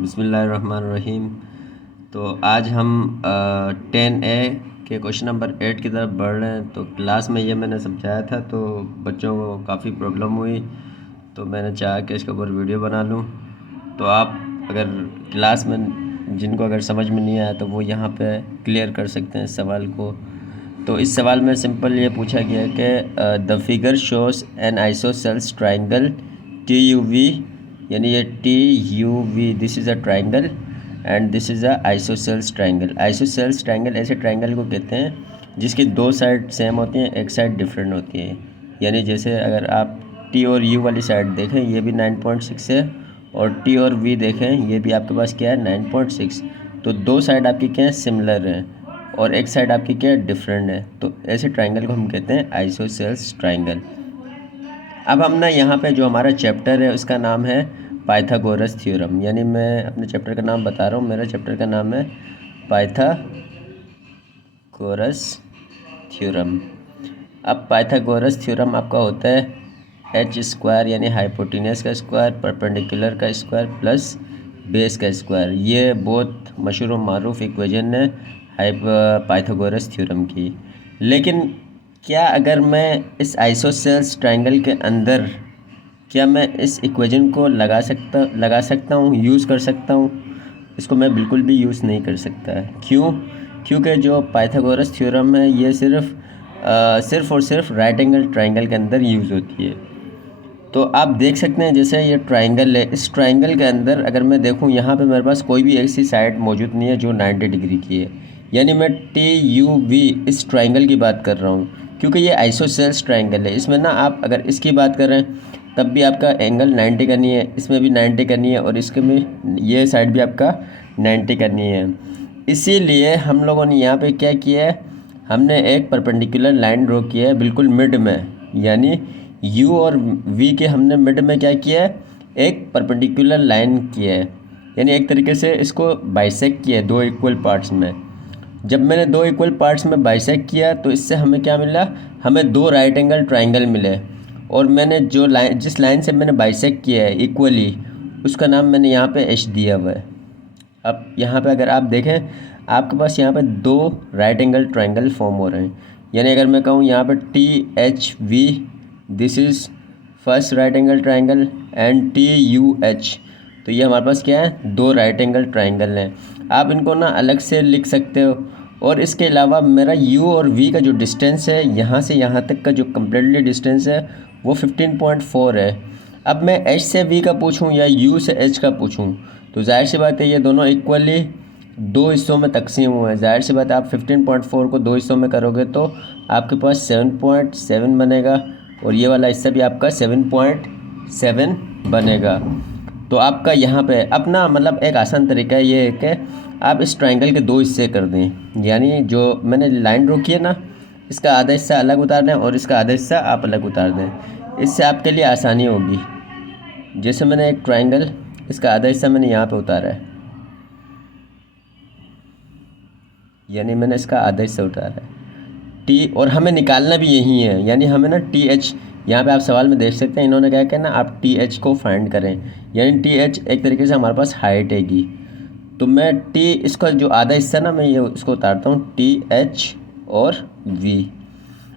बिस्मिल्लाहिर्रहमानिर्रहीम। तो आज हम 10A के क्वेश्चन नंबर 8 की तरफ बढ़ रहे हैं। तो क्लास में ये मैंने समझाया था तो बच्चों को काफ़ी प्रॉब्लम हुई, तो मैंने चाहा कि इसके ऊपर वीडियो बना लूँ। तो आप अगर क्लास में जिनको अगर समझ में नहीं आया तो वो यहाँ पे क्लियर कर सकते हैं इस सवाल को। तो इस सवाल में सिंपल ये पूछा गया है कि the figure shows an isosceles triangle T U V, यानी ये T U V this is a triangle and this is a isosceles triangle. Isosceles triangle ऐसे ट्राइंगल को कहते हैं जिसकी दो साइड सेम होती हैं, एक साइड डिफरेंट होती है। यानी जैसे अगर आप टी और यू वाली साइड देखें, ये भी 9.6 है, और टी और वी देखें, ये भी आपके पास क्या है, 9.6। तो दो साइड आपकी क्या है, सिमिलर है, और एक साइड आपकी क्या है, डिफरेंट है। तो ऐसे ट्राइंगल को हम कहते हैं आइसोसेल्स ट्राइंगल। अब हम ना यहाँ पे जो हमारा चैप्टर है उसका नाम है पाइथागोरस थ्योरम। यानी मैं अपने चैप्टर का नाम बता रहा हूँ, मेरा चैप्टर का नाम है पाइथागोरस थ्योरम। अब पाइथागोरस थ्योरम आपका होता है एच स्क्वायर, यानी हाइपोटेनस का स्क्वायर, परपेंडिकुलर का स्क्वायर प्लस बेस का स्क्वायर। ये बहुत मशहूर और मारूफ इक्वेशन है पाइथागोरस थ्योरम की। लेकिन क्या अगर मैं इस आइसोसेल्स ट्राइंगल के अंदर, क्या मैं इस इक्वेशन को लगा सकता हूँ, यूज़ कर सकता हूँ? इसको मैं बिल्कुल भी यूज़ नहीं कर सकता। क्यों? क्योंकि जो पाइथागोरस थ्योरम है ये सिर्फ और सिर्फ राइट एंगल ट्राइंगल के अंदर यूज़ होती है। तो आप देख सकते हैं जैसे ये ट्राइंगल है, इस ट्राइंगल के अंदर अगर मैं देखूं, यहाँ पे मेरे पास कोई भी ऐसी साइड मौजूद नहीं है जो 90 डिग्री की है। यानी मैं टी यू वी इस ट्राइंगल की बात कर रहा हूँ, क्योंकि ये आइसोसेल्स ट्राइंगल है। इसमें ना आप अगर इसकी बात करें तब भी आपका एंगल 90 करनी है, इसमें भी 90 करनी है, और इसके में ये साइड भी आपका 90 करनी है। इसीलिए हम लोगों ने यहाँ पे क्या किया है, हमने एक परपेंडिकुलर लाइन ड्रॉ किया है बिल्कुल मिड में। यानी u और v के हमने मिड में क्या किया है, एक परपेंडिकुलर लाइन किया है। यानी एक तरीके से इसको बाइसेक्ट किया है दो इक्वल पार्ट्स में। जब मैंने दो इक्वल पार्ट्स में बाइसेक्ट किया तो इससे हमें क्या मिला, हमें दो राइट एंगल ट्राइंगल मिले। और मैंने जो लाइन, जिस लाइन से मैंने बाइसेक्ट किया है इक्वली, उसका नाम मैंने यहाँ पे h दिया हुआ है। अब यहाँ पे अगर आप देखें, आपके पास यहाँ पे दो राइट एंगल ट्राइंगल फॉर्म हो रहे हैं। यानी अगर मैं कहूँ यहाँ पे T H we, this is first right angle triangle, and T U H, तो ये हमारे पास क्या है, दो राइट एंगल ट्राइंगल हैं। आप इनको ना अलग से लिख सकते हो। और इसके अलावा मेरा u और v का जो डिस्टेंस है, यहाँ से यहाँ तक का जो कम्प्लीटली डिस्टेंस है वो 15.4 है। अब मैं h से v का पूछूं या u से h का पूछूं, तो जाहिर सी बात है ये दोनों इक्वली दो हिस्सों में तकसीम हुए हैं। जाहिर सी बात है आप 15.4 को दो हिस्सों में करोगे तो आपके पास 7.7 बनेगा, और ये वाला हिस्सा भी आपका 7.7 बनेगा। तो आपका यहाँ पे अपना मतलब एक आसान तरीका ये है कि आप इस ट्राइंगल के दो हिस्से कर दें। यानी जो मैंने लाइन ड्रॉ की है ना, इसका आधा हिस्सा अलग उतार दें और इसका आधा हिस्सा आप अलग उतार दें। इससे आपके लिए आसानी होगी। जैसे मैंने एक ट्राइंगल, इसका आधा हिस्सा मैंने यहाँ पे उतारा है, यानी मैंने इसका आधा हिस्सा उतारा है टी, और हमें निकालना भी यही है। यानी हमें ना टी एच, यहाँ पे आप सवाल में देख सकते हैं इन्होंने क्या किया ना, आप टी एच को फाइंड करें। यानी टी एच एक तरीके से हमारे पास हाइट हैगी। तो मैं टी, इसका जो आधा हिस्सा ना मैं ये इसको उतारता हूँ, टी एच और वी।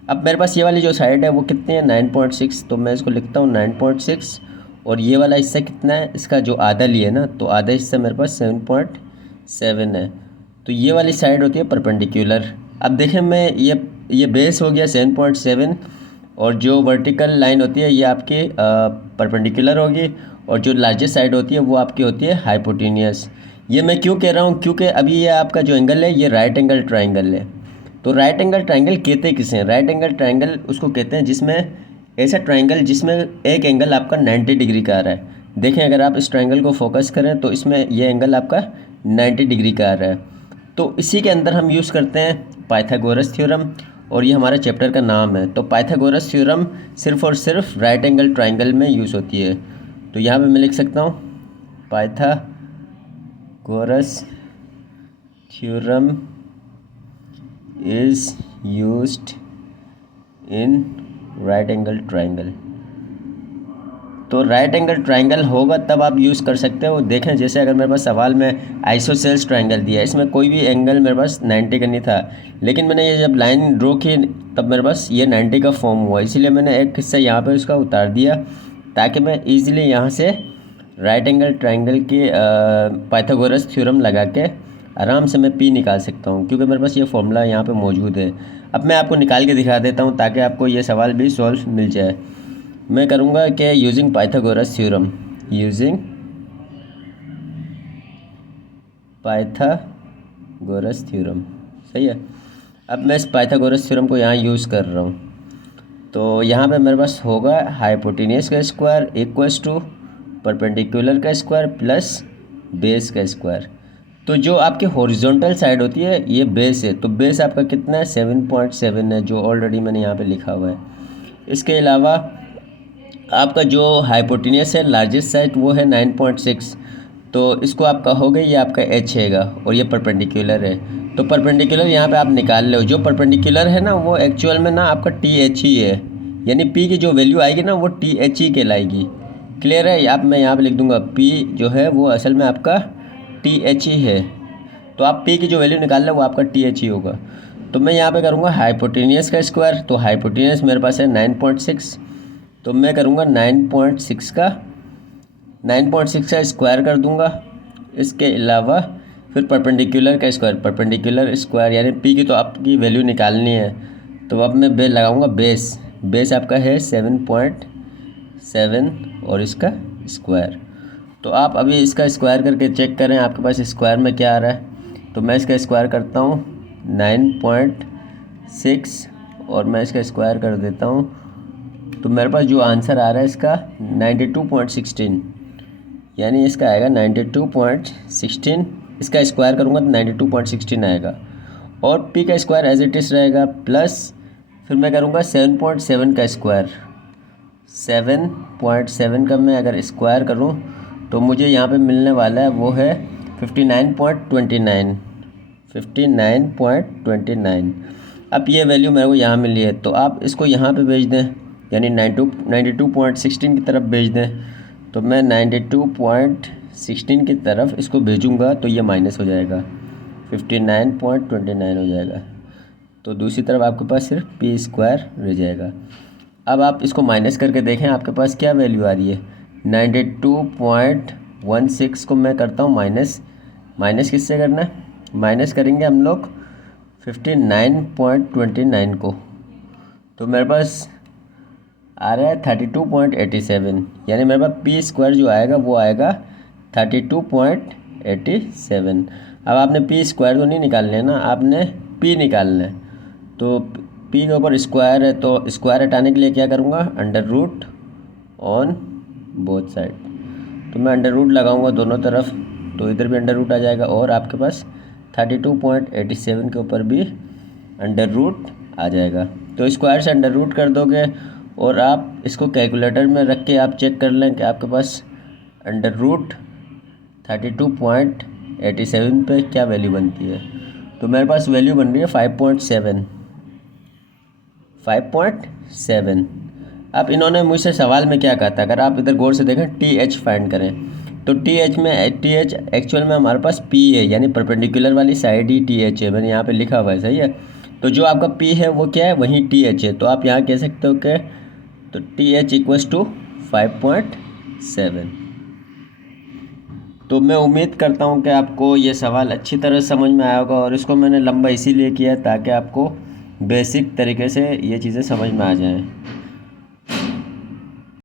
अब मेरे पास ये वाली जो साइड है वो कितनी है, 9.6, तो मैं इसको लिखता हूँ 9.6। और ये वाला हिस्सा कितना है, इसका जो आधा लिया है ना, तो आधा हिस्सा मेरे पास 7.7 है। तो ये वाली साइड होती है परपेंडिकुलर। अब देखें, मैं ये बेस हो गया 7.7, और जो वर्टिकल लाइन होती है ये आपकी परपेंडिकुलर होगी, और जो लार्जेस्ट साइड होती है वो आपकी होती है हाइपोटेनियस। ये मैं क्यों कह रहा हूँ, क्योंकि अभी ये आपका जो एंगल है ये राइट एंगल ट्राइंगल है। तो राइट एंगल ट्राइंगल कहते किसे हैं, राइट एंगल ट्राइंगल उसको कहते हैं जिसमें, ऐसा ट्राइंगल जिसमें एक एंगल आपका 90 डिग्री का आ रहा है। देखें अगर आप इस ट्राइंगल को फोकस करें तो इसमें ये एंगल आपका 90 डिग्री का आ रहा है। तो इसी के अंदर हम यूज़ करते हैं पाइथागोरस थ्योरम, और ये हमारे चैप्टर का नाम है। तो पाइथागोरस थ्योरम सिर्फ और सिर्फ राइट एंगल ट्राइंगल में यूज़ होती है। तो यहाँ पे मैं लिख सकता हूँ Pythagoras theorem is used in right angle triangle। तो राइट एंगल ट्रायंगल होगा तब आप यूज़ कर सकते हो। देखें जैसे अगर मेरे पास सवाल में आइसोसेल्स ट्रायंगल दिया है, इसमें कोई भी एंगल मेरे पास 90 का नहीं था, लेकिन मैंने ये जब लाइन ड्रॉ की तब मेरे पास ये 90 का फॉर्म हुआ, इसीलिए मैंने एक हिस्सा यहाँ पे उसका उतार दिया ताकि मैं ईज़िली यहाँ से राइट एंगल ट्रायंगल की पाइथागोरस थ्योरम लगा के आराम से मैं पी निकाल सकता हूँ, क्योंकि मेरे पास ये फॉर्मूला यहाँ पे मौजूद है। अब मैं आपको निकाल के दिखा देता हूँ ताकि आपको ये सवाल भी सॉल्व मिल जाए। मैं करूँगा कि using Pythagoras theorem, using Pythagoras theorem, सही है। अब मैं इस पाइथागोरस थ्योरम को यहाँ यूज़ कर रहा हूँ, तो यहाँ पे मेरे पास होगा हाइपोटेन्यूज का स्क्वायर इक्वल्स टू परपेंडिकुलर का स्क्वायर प्लस बेस का स्क्वायर। तो जो आपकी हॉरिजॉन्टल साइड होती है ये बेस है, तो बेस आपका कितना है 7.7 है, जो ऑलरेडी मैंने यहाँ पे लिखा हुआ है। इसके अलावा आपका जो हाइपोटेन्यूज है लार्जेस्ट साइड वो है 9.6, तो इसको आप कहोगे ये आपका एच हैगा और ये परपेंडिकुलर है, तो परपेंडिकुलर यहाँ पे आप निकाल लो। जो परपेंडिकुलर है ना वो एक्चुअल में ना आपका टी एच ही है, यानी पी की जो वैल्यू आएगी ना वो टी एच ही कहलाएगी। क्लियर है? आप मैं यहाँ पे लिख दूँगा पी जो है वो असल में आपका टी एच ही है, तो आप पी की जो वैल्यू निकाल लें वो आपका टी एच ही होगा। तो मैं यहाँ पे करूँगा हाइपोटेन्यूज का स्क्वायर, तो हाइपोटेन्यूज मेरे पास है 9.6, तो मैं करूँगा 9.6 का स्क्वायर कर दूँगा। इसके अलावा फिर परपेंडिकुलर का स्क्वायर, परपेंडिकुलर स्क्वायर यानी पी की तो आपकी वैल्यू निकालनी है, तो अब मैं लगाऊँगा बेस, बेस आपका है 7.7 और इसका स्क्वायर। तो आप अभी इसका स्क्वायर करके चेक करें आपके पास स्क्वायर में क्या आ रहा है। तो मैं इसका स्क्वायर करता हूँ 9.6 और मैं इसका स्क्वायर कर देता हूँ, तो मेरे पास जो आंसर आ रहा है इसका 92.16, यानी इसका आएगा 92.16। इसका स्क्वायर करूँगा तो 92.16 आएगा, और पी का स्क्वायर एज इट इज़ रहेगा, प्लस फिर मैं करूँगा 7.7 का स्क्वायर। 7.7 का मैं अगर स्क्वायर करूँ तो मुझे यहाँ पे मिलने वाला है वो है 59.29। अब ये वैल्यू मेरे को यहाँ मिली है, तो आप इसको यहाँ पे भेज दें, यानी 92.16 की तरफ भेज दें। तो मैं 92.16 की तरफ इसको भेजूँगा तो ये माइनस हो जाएगा, 59.29 हो जाएगा, तो दूसरी तरफ आपके पास सिर्फ पी स्क्वायर रह जाएगा। अब आप इसको माइनस करके देखें आपके पास क्या वैल्यू आ रही है। 92.16 को मैं करता हूँ माइनस, माइनस किससे करना है, माइनस करेंगे हम लोग 59.29 को, तो मेरे पास आ रहा है 32.87, यानी मेरे पास पी स्क्वायर जो आएगा वो आएगा 32.87। अब आपने पी स्क्वायर तो नहीं निकालना है ना, आपने पी निकालना है, तो पी के ऊपर स्क्वायर है तो स्क्वायर हटाने के लिए क्या करूँगा, under root on both side. तो मैं अंडर रूट लगाऊँगा दोनों तरफ, तो इधर भी अंडर रूट आ जाएगा और आपके पास 32.87 के ऊपर भी अंडर रूट आ जाएगा। तो स्क्वायर से अंडर रूट कर दोगे और आप इसको कैलकुलेटर में रख के आप चेक कर लें कि आपके पास अंडर रूट 32.87 पे क्या वैल्यू बनती है। तो मेरे पास वैल्यू बन रही है 5.7। अब इन्होंने मुझसे सवाल में क्या कहा था, अगर आप इधर गौर से देखें टी एच फाइंड करें, तो टी एच एक्चुअल में हमारे पास पी है, यानी परपेंडिकुलर वाली साइड ही टी एच है, मैंने यहाँ पे लिखा हुआ है, सही है। तो जो आपका पी है वो क्या है, वहीं टी एच है, तो आप यहाँ कह सकते हो कि तो टी एच इक्वल्स टू 5.7। तो मैं उम्मीद करता हूँ कि आपको ये सवाल अच्छी तरह समझ में आया होगा, और इसको मैंने लंबा इसीलिए किया ताकि आपको बेसिक तरीके से ये चीज़ें समझ में आ जाएं।